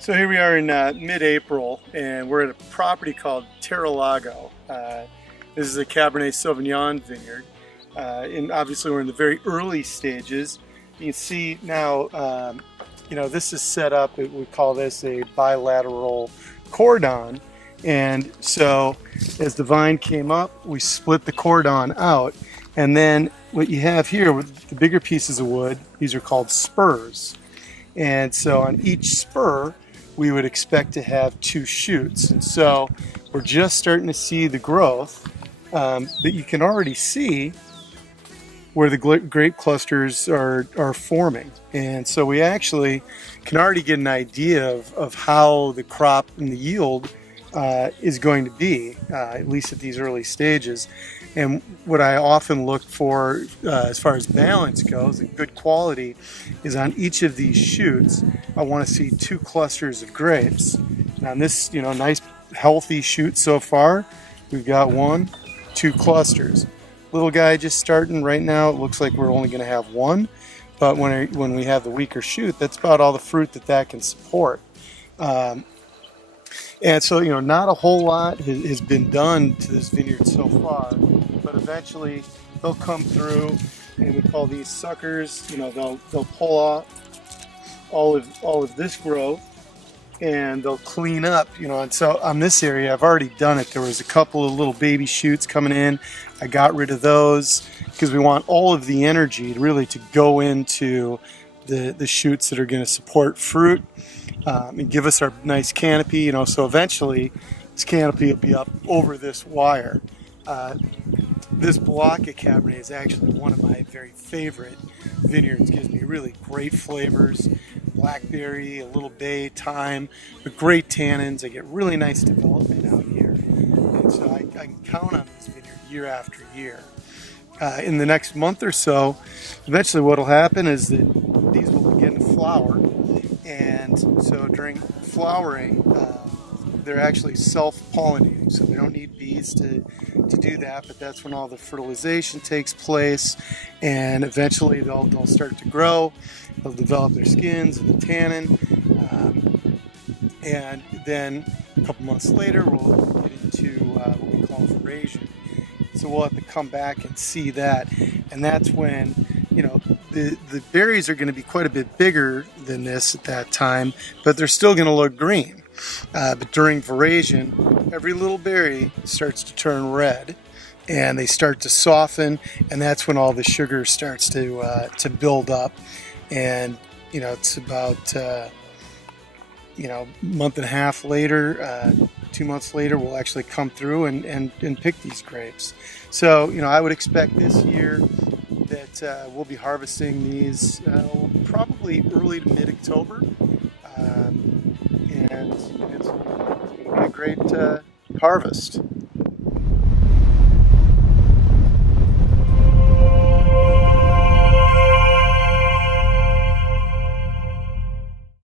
So here we are in mid-April, and we're at a property called Terralago. This is a Cabernet Sauvignon vineyard, and obviously we're in the very early stages. You can see now, this is set up. We call this a bilateral cordon, and so as the vine came up, we split the cordon out, and then what you have here with the bigger pieces of wood, these are called spurs, and so on each spur we would expect to have two shoots. And so we're just starting to see the growth, but you can already see where the grape clusters are forming. And so we actually can already get an idea of how the crop and the yield is going to be, at least at these early stages. And what I often look for as far as balance goes and good quality is on each of these shoots, I want to see two clusters of grapes. Now on this, nice healthy shoot so far, we've got two clusters. Little guy just starting right now, it looks like we're only going to have one, but when we have the weaker shoot, that's about all the fruit that can support. And so, not a whole lot has been done to this vineyard so far, but eventually they'll come through, and we call these suckers. They'll pull off all of this growth, and they'll clean up. And so on this area, I've already done it. There was a couple of little baby shoots coming in. I got rid of those because we want all of the energy really to go into the shoots that are going to support fruit. And give us our nice canopy, so eventually this canopy will be up over this wire. This block of Cabernet is actually one of my very favorite vineyards. Gives me really great flavors, blackberry, a little bay, thyme, but great tannins. I get really nice development out here, and so I can count on this vineyard year after year. In the next month or so, eventually what will happen is that these will begin to flower. And so during flowering, they're actually self-pollinating, so we don't need bees to do that, but that's when all the fertilization takes place, and eventually they'll start to grow, they'll develop their skins and the tannin, and then a couple months later we'll get into what we call veraison. So we'll have to come back and see that, and that's when the berries are going to be quite a bit bigger than this at that time, but they're still going to look green. But during veraison, every little berry starts to turn red, and they start to soften, and that's when all the sugar starts to build up. And it's about month and a half later, 2 months later, we'll actually come through and pick these grapes. So I would expect this year that we'll be harvesting these probably early to mid-October, and it's going to be a great harvest.